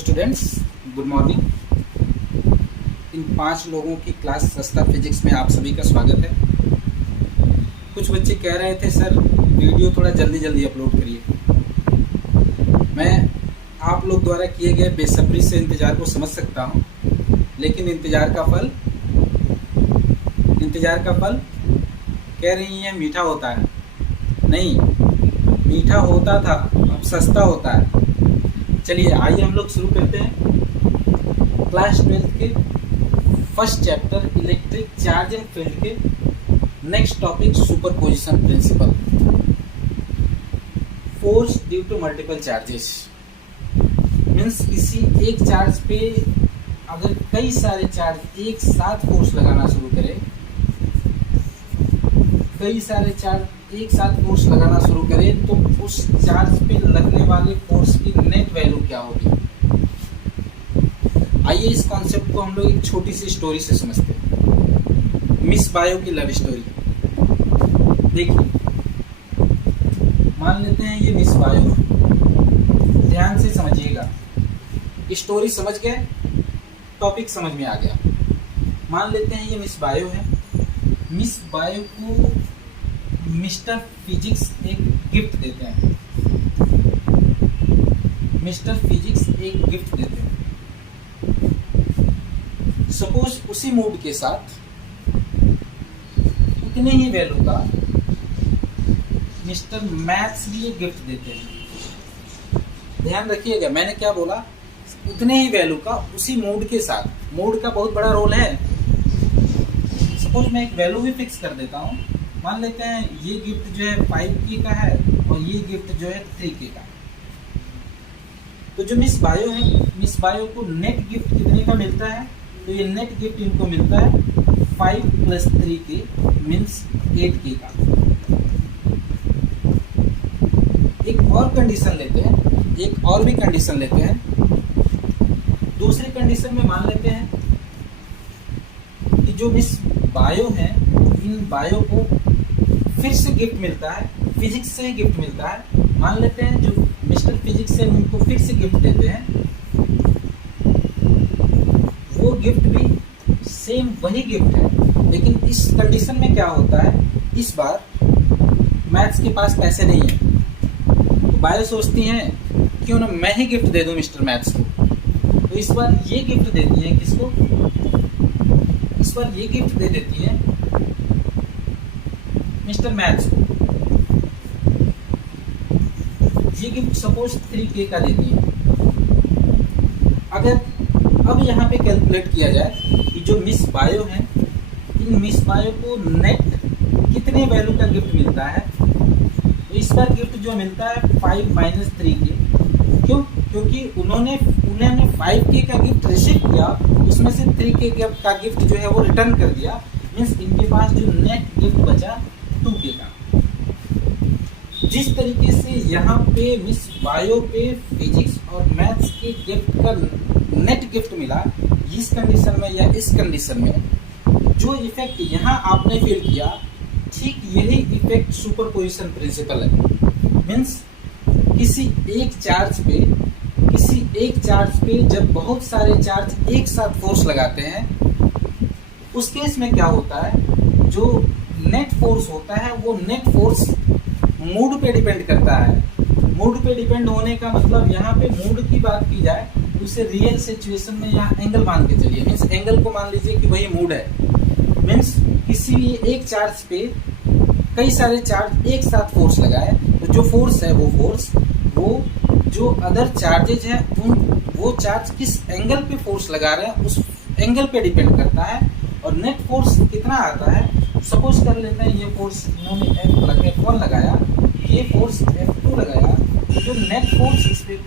Students, good morning. इन 5 लोगों की class सस्ता फिजिक्स में आप सभी का स्वागत है। कुछ बच्चे कह रहे थे सर वीडियो थोड़ा जल्दी अपलोड करिए। मैं आप लोग द्वारा किए गए बेसब्री से इंतज़ार को समझ सकता हूँ, लेकिन इंतज़ार का फल कह रही हैं मीठा होता है। नहीं, मीठा होता था, अब सस्ता होता है। चलिए आइए हम लोग शुरू करते हैं क्लास 12 के first chapter electric charge and field के next topic superposition principle. Force due to multiple charges means किसी एक चार्ज पे अगर कई सारे चार्ज एक साथ फोर्स लगाना शुरू करें, तो उस चार्ज पे लगने वाले फोर्स की नेट वैल्यू क्या होगी। आइए इस कॉन्सेप्ट को हम लोग एक छोटी सी स्टोरी से समझते हैं। मिस बायो की लव स्टोरी। देखिए, मान लेते हैं ये मिस बायो, ध्यान से समझिएगा। स्टोरी समझ गए, टॉपिक समझ में आ गया। मान लेते हैं ये मिस बायो है। मिस बायो को मिस्टर फिजिक्स एक गिफ्ट देते हैं। सपोज उसी मूड के साथ उतने ही वैल्यू का मिस्टर मैथ्स भी एक गिफ्ट देते हैं। ध्यान रखिएगा, मैंने क्या बोला, उतने ही वैल्यू का उसी मूड के साथ। मूड का बहुत बड़ा रोल है। सपोज मैं एक वैल्यू भी फिक्स कर देता हूँ। मान लेते हैं ये गिफ्ट जो है 5K का है और ये गिफ्ट जो है 3K का। तो जो मिस बायो है, मिस बायो को नेट गिफ्ट कितने का मिलता है? तो ये नेट गिफ्ट इनको मिलता है 5 + 3K मीन्स 8K का। एक और कंडीशन लेते हैं, एक और भी कंडीशन लेते हैं। दूसरी कंडीशन में मान लेते हैं कि जो मिस बायो है, इन बायो को फिर से गिफ्ट मिलता है, फिजिक्स से ही गिफ्ट मिलता है। मान लेते हैं जो मिस्टर फिजिक्स से उनको फिर से गिफ्ट देते हैं, वो गिफ्ट भी सेम वही गिफ्ट है। लेकिन इस कंडीशन में क्या होता है, इस बार मैथ्स के पास पैसे नहीं है, तो बायो सोचती हैं क्यों ना मैं ही गिफ्ट दे दूं मिस्टर मैथ्स को। तो इस बार ये गिफ्ट देती है किसको? इस बार ये गिफ्ट दे देती है मिस्टर मैथ्स को। ये गिफ्ट सपोज 3K का देती है। अगर अब यहाँ पे कैलकुलेट किया जाए कि जो मिस बायो है, इन मिस बायो को नेट कितने वैल्यू का गिफ्ट मिलता है, तो इस बार गिफ्ट जो मिलता है 5 - 3K। क्यों? क्योंकि उन्होंने 5K का गिफ्ट रिसीव किया, उसमें से 3K का गिफ्ट जो है वो रिटर्न कर दिया। मीन्स इनके पास जो नेट गिफ्ट बचा 2K का। जिस तरीके से यहाँ पे मिस बायो पे फिजिक्स और मैथ्स के गिफ्ट का नेट गिफ्ट मिला, इस कंडीशन में या इस कंडीशन में जो इफेक्ट यहाँ आपने फील किया, ठीक यही इफेक्ट सुपरपोजिशन प्रिंसिपल है। मीन्स किसी एक चार्ज पे जब बहुत सारे चार्ज एक साथ फोर्स लगाते हैं, उस केस में क्या होता है, जो नेट फोर्स होता है वो नेट फोर्स मूड पे डिपेंड करता है। मूड पे डिपेंड होने का मतलब, यहाँ पे मूड की बात की जाए तो उसे रियल सिचुएशन में यहाँ एंगल मान के चलिए। मीन्स एंगल को मान लीजिए कि वही मूड है। मीन्स किसी एक चार्ज पे कई सारे चार्ज एक साथ फोर्स लगाए, तो जो फोर्स है वो जो अदर चार्जेज है वो चार्ज किस एंगल पे फोर्स लगा रहे हैं उस एंगल पे डिपेंड करता है। और नेट फोर्स कितना आता है, सपोज कर लेते हैं ये फोर्स इन्होंने F1 लगाया, ये फोर्स F2 लगाया, तो जो नेट फोर्स इस पे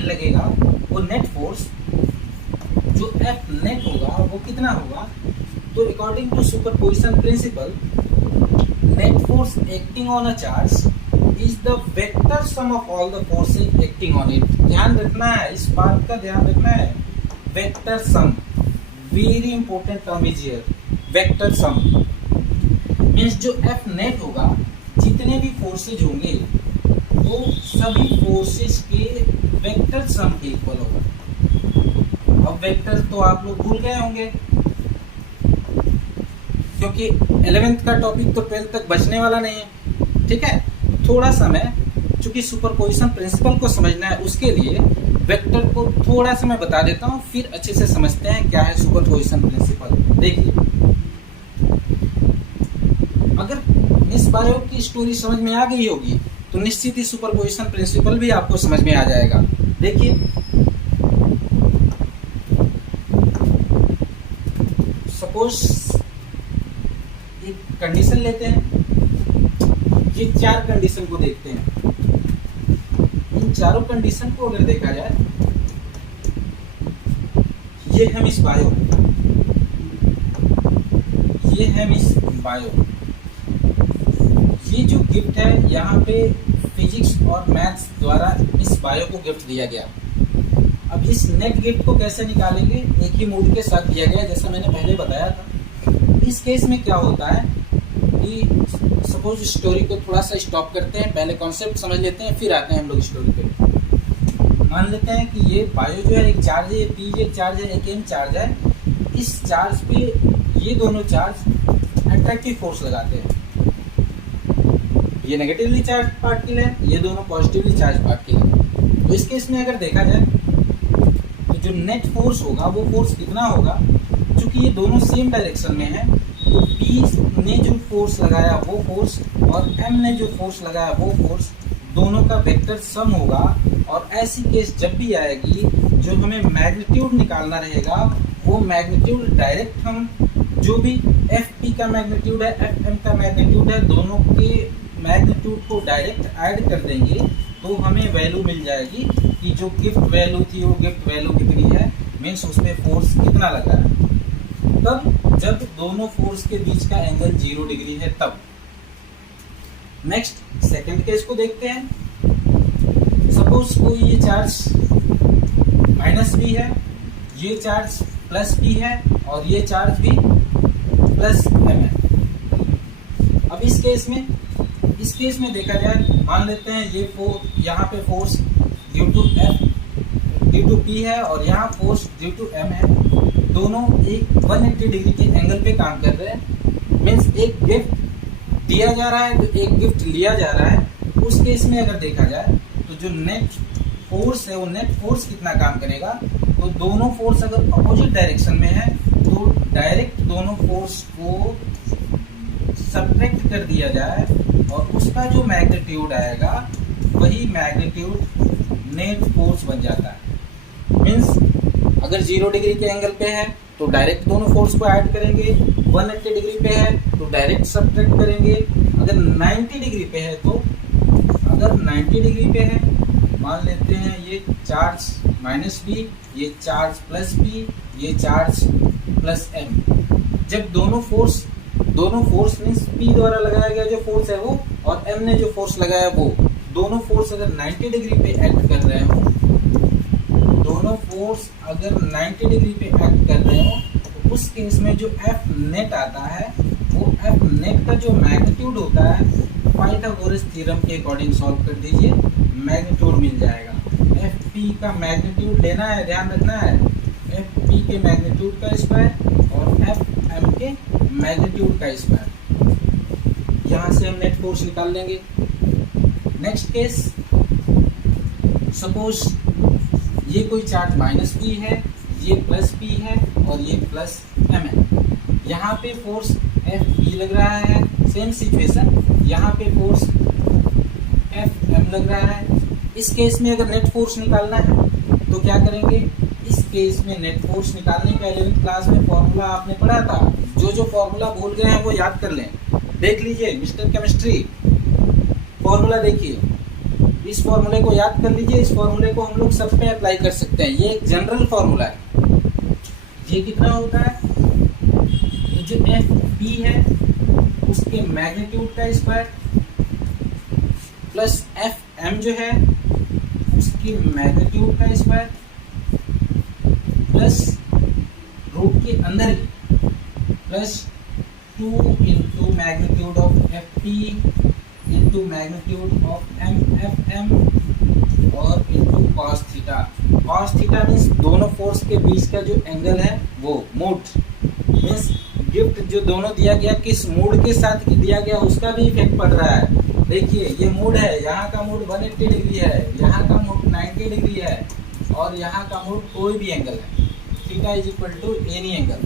लगेगा वो नेट फोर्स जो F नेट होगा वो कितना होगा। तो according to superposition principle, net force acting on a charge is the vector sum of all the forces acting on it. ध्यान रखना है, इस बात का ध्यान रखना है। Vector sum, very important term is here, vector sum means जो F नेट होगा, जितने भी फोर्सेज होंगे वो सभी फोर्सेस के वेक्टर सम के इक्वल होगा। अब वेक्टर तो आप लोग भूल गए होंगे, क्योंकि 11th का टॉपिक तो 12th तक बचने वाला नहीं है। ठीक है, थोड़ा सा मैं चूंकि सुपरपोजिशन प्रिंसिपल को समझना है, उसके लिए वेक्टर को थोड़ा सा मैं बता देता हूँ, फिर अच्छे से समझते हैं क्या है सुपरपोजिशन प्रिंसिपल। देखिए, अगर मिस बायो की स्टोरी समझ में आ गई होगी तो निश्चित ही सुपरपोजिशन प्रिंसिपल भी आपको समझ में आ जाएगा। देखिए, सपोज एक कंडीशन लेते हैं, ये 4 कंडीशन को देखते हैं। इन चारों कंडीशन को अगर देखा जाए, ये है मिस बायो, ये है मिस बायो। ये जो गिफ्ट है यहाँ पे फिजिक्स और मैथ्स द्वारा मिस बायो को गिफ्ट दिया गया। अब इस नेट गिफ्ट को कैसे निकालेंगे, एक ही मूड के साथ दिया गया, जैसा मैंने पहले बताया था। इस केस में क्या होता है कि सपोज स्टोरी को थोड़ा सा स्टॉप करते हैं, पहले कॉन्सेप्ट समझ लेते हैं, फिर आते हैं हम लोग स्टोरी पे। मान लेते हैं कि ये बायो जो है एक चार्ज है, ये पी एक चार्ज है, एक एन चार्ज है। इस चार्ज पे ये दोनों चार्ज अट्रैक्टिव फोर्स लगाते हैं। ये नेगेटिवली चार्ज पार्टिकल है, ये दोनों पॉजिटिवली चार्ज पार्टिकल है। तो इस केस में अगर देखा जाए तो जो नेट फोर्स होगा वो फोर्स कितना होगा, क्योंकि ये दोनों सेम डायरेक्शन में है, तो P ने जो फोर्स लगाया वो फोर्स और M ने जो फोर्स लगाया वो फोर्स, दोनों का वेक्टर सम होगा। और ऐसी केस जब भी आएगी, जो हमें मैग्नीट्यूड निकालना रहेगा, वो मैग्नीट्यूड डायरेक्ट हम जो भी FP का मैग्नीट्यूड है, FM का मैग्नीट्यूड है, दोनों के मैग्नीट्यूड को डायरेक्ट ऐड कर देंगे, तो हमें वैल्यू मिल जाएगी कि जो गिफ्ट वैल्यू थी वो गिफ्ट वैल्यू कितनी है, मीन्स उसमें फोर्स कितना लगा है। तब जब दोनों फोर्स के बीच का एंगल 0 डिग्री है तब। नेक्स्ट सेकंड केस को देखते हैं। सपोज कोई ये चार्ज -B है, ये चार्ज +B है और ये चार्ज भी +M है। अब इस केस में देखा जाए, मान लेते हैं ये यहाँ पे फोर्स ड्यू टू P है और यहाँ फोर्स ड्यू टू M है। दोनों एक 180 डिग्री के एंगल पे काम कर रहे हैं। मीन्स एक गिफ्ट दिया जा रहा है तो एक गिफ्ट लिया जा रहा है। उस केस में अगर देखा जाए तो जो नेट फोर्स है वो नेट फोर्स कितना काम करेगा, तो दोनों फोर्स अगर अपोजिट डायरेक्शन में है तो डायरेक्ट दोनों फोर्स को सब्ट्रैक्ट कर दिया जाए और उसका जो मैग्नीट्यूड आएगा वही मैग्नीट्यूड नेट फोर्स बन जाता है। मीन्स अगर 0 डिग्री के एंगल पे है तो डायरेक्ट दोनों फोर्स को ऐड करेंगे, 180 डिग्री पे है तो डायरेक्ट सब्ट्रैक्ट करेंगे। अगर 90 डिग्री पे है तो, अगर 90 डिग्री पे है, मान लेते हैं ये चार्ज -B, ये चार्ज +B, ये चार्ज +M। जब दोनों फोर्स मीन्स P द्वारा लगाया गया जो फोर्स है वो और M ने जो फोर्स लगाया वो, दोनों फोर्स अगर 90 डिग्री पे एक्ट कर रहे हो, दोनों फोर्स अगर 90 डिग्री पे एक्ट कर रहे हो, तो उस केस में जो F नेट आता है वो F नेट का जो मैग्नीट्यूड होता है, पाइथागोरस थ्योरम के अकॉर्डिंग सॉल्व कर दीजिए, मैग्नीट्यूड मिल जाएगा। FP का मैग्नीट्यूड लेना है, ध्यान रखना है, FP के मैग्नीट्यूड का स्क्वायर और FM के मैग्नीट्यूड का स्क्वायर। यहाँ से हम नेट फोर्स निकाल लेंगे। नेक्स्ट केस, सपोज ये कोई चार्ज -B है, ये +B है और ये +M है। यहाँ पे फोर्स FB लग रहा है, सेम सिचुएशन, यहाँ पे फोर्स FM लग रहा है। इस केस में अगर नेट फोर्स निकालना है तो क्या करेंगे, इस केस में नेट फोर्स निकालने के 11वीं क्लास में फॉर्मूला आपने पढ़ा था, जो फॉर्मूला भूल गए हैं वो याद कर लें। देख लीजिए मिस्टर केमिस्ट्री, फॉर्मूला देखिए, इस फॉर्मूले को याद कर लीजिए। इस फॉर्मूले को हम लोग सब पे अप्लाई कर सकते हैं, ये एक जनरल फॉर्मूला है। ये कितना होता है, तो जो FP है उसके मैग्नीट्यूड का स्क्वायर प्लस FM जो है उसकी मैग्नीट्यूड का स्क्वायर प्लस रूट के अंदर ही plus 2 into magnitude of FP into magnitude of MFM और इंटू cos थीटा। कॉस थीटा मीन्स दोनों फोर्स के बीच का जो एंगल है वो मूड मीन्स गिफ्ट जो दोनों दिया गया किस मूड के साथ दिया गया उसका भी इफेक्ट पड़ रहा है। देखिए ये मूड है, यहाँ का मूड 180 डिग्री है, यहाँ का मूड 90 डिग्री है और यहाँ का मूड कोई भी एंगल है, theta is equal to any angle.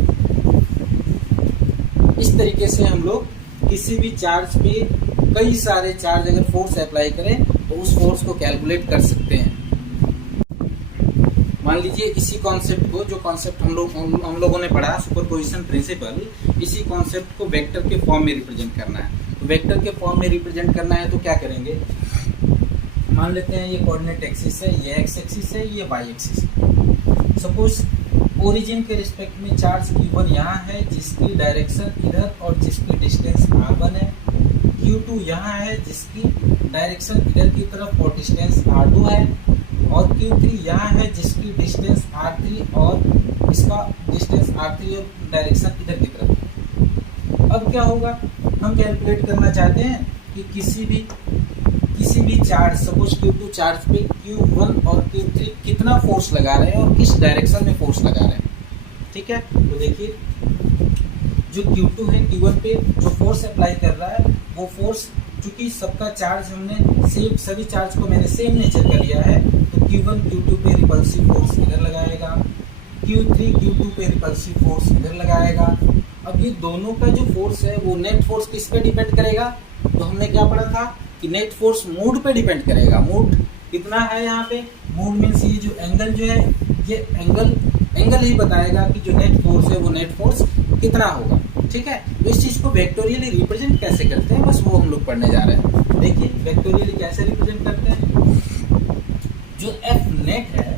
इस तरीके से हम लोग किसी भी चार्ज पे कई सारे चार्ज अगर फोर्स अप्लाई करें तो उस फोर्स को कैलकुलेट कर सकते हैं। मान लीजिए इसी कॉन्सेप्ट को, जो कॉन्सेप्ट हम लोगों ने पढ़ा सुपरपोजिशन प्रिंसिपल, इसी कॉन्सेप्ट को वेक्टर के फॉर्म में रिप्रेजेंट करना है। तो वेक्टर के फॉर्म में रिप्रेजेंट करना है तो क्या करेंगे, मान लेते हैं ये कोऑर्डिनेट एक्सिस है, ये एक्स एक्सिस है, ये वाई एक्सिस है। सपोज ओरिजिन के रिस्पेक्ट में चार्ज Q1 यहाँ है जिसकी डायरेक्शन इधर और जिसकी डिस्टेंस R1 है, Q2 यहाँ है जिसकी डायरेक्शन इधर की तरफ और डिस्टेंस R2 है, और Q3 यहाँ है जिसकी डिस्टेंस R3 और इसका डिस्टेंस R3 और डायरेक्शन इधर की तरफ। अब क्या होगा, हम कैलकुलेट करना चाहते हैं कि किसी भी चार्ज, सपोज Q2 चार्ज पे Q1 और Q3 कितना फोर्स लगा रहे हैं और किस डायरेक्शन में फोर्स लगा रहे हैं। ठीक है, तो देखिए जो Q2 है Q1 पे जो फोर्स अप्लाई कर रहा है वो फोर्स, चूंकि सबका चार्ज हमने सेम, सभी चार्ज को मैंने सेम नेचर का लिया है, तो Q1 Q2 पे रिपल्सिव फोर्स इधर लगाएगा, Q3 Q2 पे रिपल्सिव फोर्स इधर लगाएगा। अब ये दोनों का जो फोर्स है वो नेट फोर्स किस पे डिपेंड करेगा, तो हमने क्या पढ़ा था कि नेट फोर्स मूड पे डिपेंड करेगा। मूड कितना है यहाँ पे, मूड मीन्स ये जो एंगल जो है, ये एंगल ही बताएगा कि जो नेट फोर्स है वो नेट फोर्स कितना होगा। ठीक है, तो इस चीज को वेक्टोरियली रिप्रेजेंट कैसे करते हैं, बस वो हम लोग पढ़ने जा रहे हैं। देखिए वेक्टोरियली कैसे रिप्रेजेंट करते हैं, जो एफ नेट है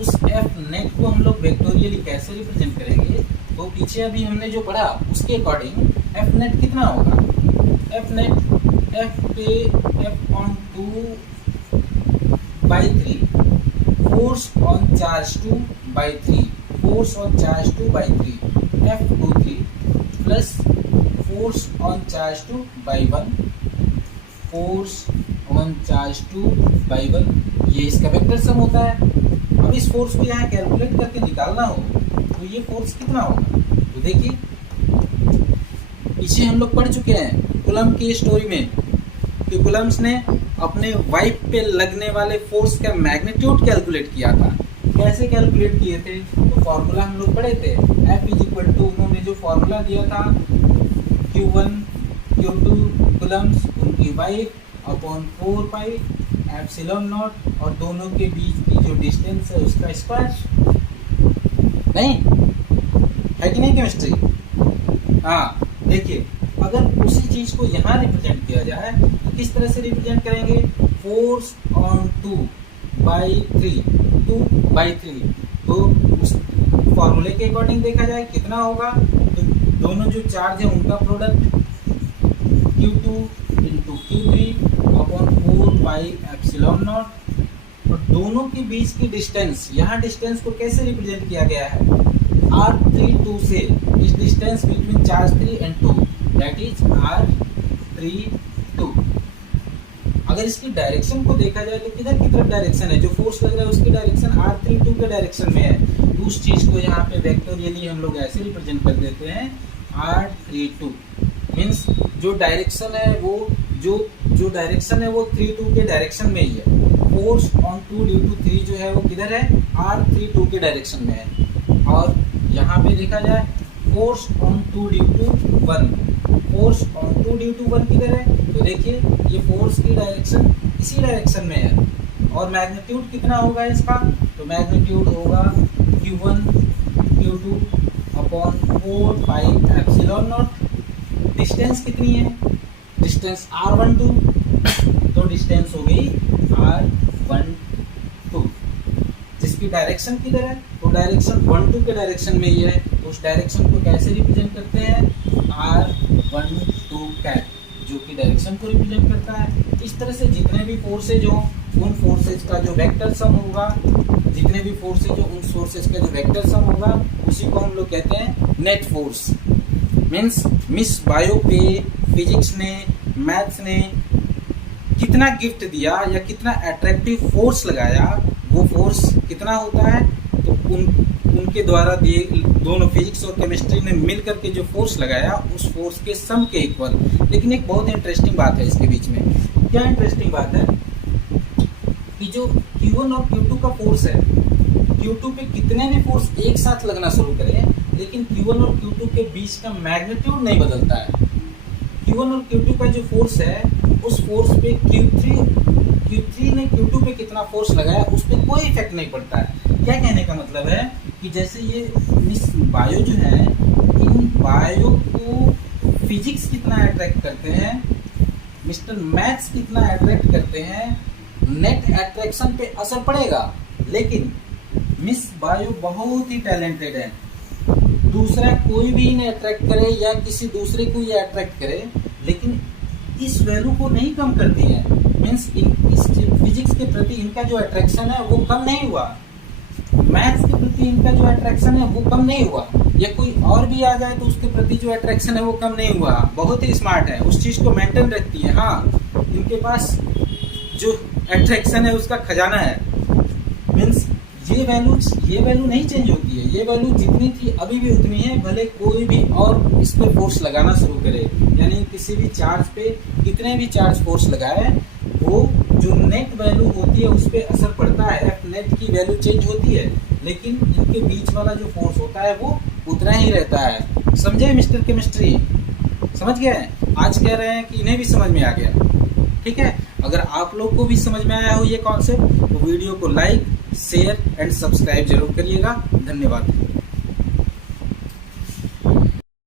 उस एफ नेट को हम लोग वेक्टोरियली कैसे रिप्रेजेंट करेंगे, तो पीछे अभी हमने जो पढ़ा उसके अकॉर्डिंग एफ नेट कितना होगा, एफ नेट एफ पे F on 2/3 force on charge 2/3 force on charge 2/3 F23 plus force on charge 2/1 force on charge 2/1, ये इसका वेक्टर सम होता है। अब इस फोर्स को यहाँ कैलकुलेट करके निकालना हो तो ये फोर्स कितना होगा, तो देखिए पीछे हम लोग पढ़ चुके हैं कूलम्ब की स्टोरी में कि कूलम्ब ने अपने वाइप पे लगने वाले फोर्स का मैग्नीट्यूड कैलकुलेट किया था। कैसे कैलकुलेट किए थे, तो फॉर्मूला हम लोग पढ़े थे, F इज इक्वल टू, उन्होंने जो फॉर्मूला दिया था Q1 Q2 कूलम्ब उनकी wipe upon 4 pi epsilon not और दोनों के बीच की जो डिस्टेंस है उसका स्क्वायर। नहीं है कि नहीं केमिस्ट्री, हाँ देखिए अगर उसी चीज को यहाँ रिप्रेजेंट किया जाए तो किस तरह से रिप्रेजेंट करेंगे, फोर्स ऑन 2/3 तो उस फॉर्मूले के अकॉर्डिंग देखा जाए कितना होगा, तो दोनों जो चार्ज है उनका product Q2 into Q3 upon 4 pi epsilon not, और दोनों के बीच की डिस्टेंस, यहाँ डिस्टेंस को कैसे रिप्रेजेंट किया गया है, R32 से, इस distance between charge 3 and 2 that is R32। अगर इसकी डायरेक्शन को देखा जाए तो किधर की तरफ डायरेक्शन है, जो फोर्स लग रहा है उसकी डायरेक्शन R32 के डायरेक्शन में है, तो उस चीज को यहाँ पे वेक्टोरियली हम लोग ऐसे रिप्रेजेंट कर देते हैं R32 मीन्स जो डायरेक्शन है वो जो डायरेक्शन है वो 32 के डायरेक्शन में ही है। फोर्स ऑन 2 ड्यू टू 3 जो है वो किधर है, R32 के डायरेक्शन में है। और यहाँ पे देखा जाए force on 2 due to 1, force on 2 due to 1 किधर है, तो देखिए ये फोर्स की डायरेक्शन इसी डायरेक्शन में है। और मैग्नीट्यूड कितना होगा इसका, तो मैग्नीट्यूड होगा Q1 Q2 upon 4 pi epsilon not. Distance कितनी है, डिस्टेंस R12, तो डिस्टेंस हो गई R12, जिसकी डायरेक्शन किधर है, तो डायरेक्शन 1-2 के डायरेक्शन में ही है, तो उस डायरेक्शन को कैसे रिप्रेजेंट करते हैं, R12 कैप, जो कि डायरेक्शन को रिप्रेजेंट करता है। इस तरह से जितने भी फोर्सेज हो उन फोर्सेज का जो वेक्टर सम होगा, जितने भी फोर्सेज हो उन फोर्सेज का जो वेक्टर सम होगा उसी को हम लोग कहते हैं net force. Means miss bio पे फिजिक्स ने, मैथ्स ने कितना गिफ्ट दिया या कितना अट्रैक्टिव फोर्स लगाया वो फोर्स कितना होता है, तो उनके द्वारा दिए, दोनों फिजिक्स और केमिस्ट्री ने मिल करके जो फोर्स लगाया उस फोर्स के सम के इक्वल। लेकिन एक बहुत इंटरेस्टिंग बात है इसके बीच में। क्या इंटरेस्टिंग बात है कि जो Q1 और Q2 का फोर्स है, Q2 पे कितने भी फोर्स एक साथ लगना शुरू करें, लेकिन Q1 और Q2 के बीच का मैग्नीट्यूड नहीं बदलता है। Q1 और Q2 का जो फोर्स है, उस फोर्स पे Q3 ने Q2 पे कितना फोर्स लगाया उस पर कोई इफेक्ट नहीं पड़ता है। क्या कहने का मतलब है कि जैसे ये मिस बायो जो है, इन बायो को फिजिक्स कितना अट्रैक्ट करते हैं, मिस्टर मैथ्स कितना अट्रैक्ट करते हैं, नेट अट्रैक्शन पे असर पड़ेगा। लेकिन मिस बायो बहुत ही टैलेंटेड है, दूसरा कोई भी इन्हें अट्रैक्ट करे या किसी दूसरे को ये अट्रैक्ट करे, लेकिन इस वैल्यू को नहीं कम करती है। मीन्स इस फिजिक्स के प्रति इनका जो अट्रैक्शन है वो कम नहीं हुआ, मैथ्स के प्रति इनका जो अट्रैक्शन है वो कम नहीं हुआ, या कोई और भी आ जाए तो उसके प्रति जो अट्रैक्शन है वो कम नहीं हुआ। बहुत ही स्मार्ट है, उस चीज को मेंटेन रखती है। हाँ, इनके पास जो अट्रैक्शन है उसका खजाना है। मीन्स ये वैल्यू नहीं चेंज होती है, ये वैल्यू जितनी थी अभी भी उतनी है, भले कोई भी और इस पे फोर्स लगाना शुरू करे। यानी किसी भी चार्ज पे कितने भी चार्ज फोर्स लगाए, वो जो नेट वैल्यू होती है उस पर असर पड़ता है, एफ नेट की वैल्यू चेंज होती है, लेकिन इनके बीच वाला जो फोर्स होता है वो उतना ही रहता है। समझे मिस्टर केमिस्ट्री? समझ गए? आज कह रहे हैं कि इन्हें भी समझ में आ गया। ठीक है, अगर आप लोग को भी समझ में आया हो ये कॉन्सेप्ट, तो वीडियो को लाइक, शेयर एंड सब्सक्राइब जरूर करिएगा। धन्यवाद।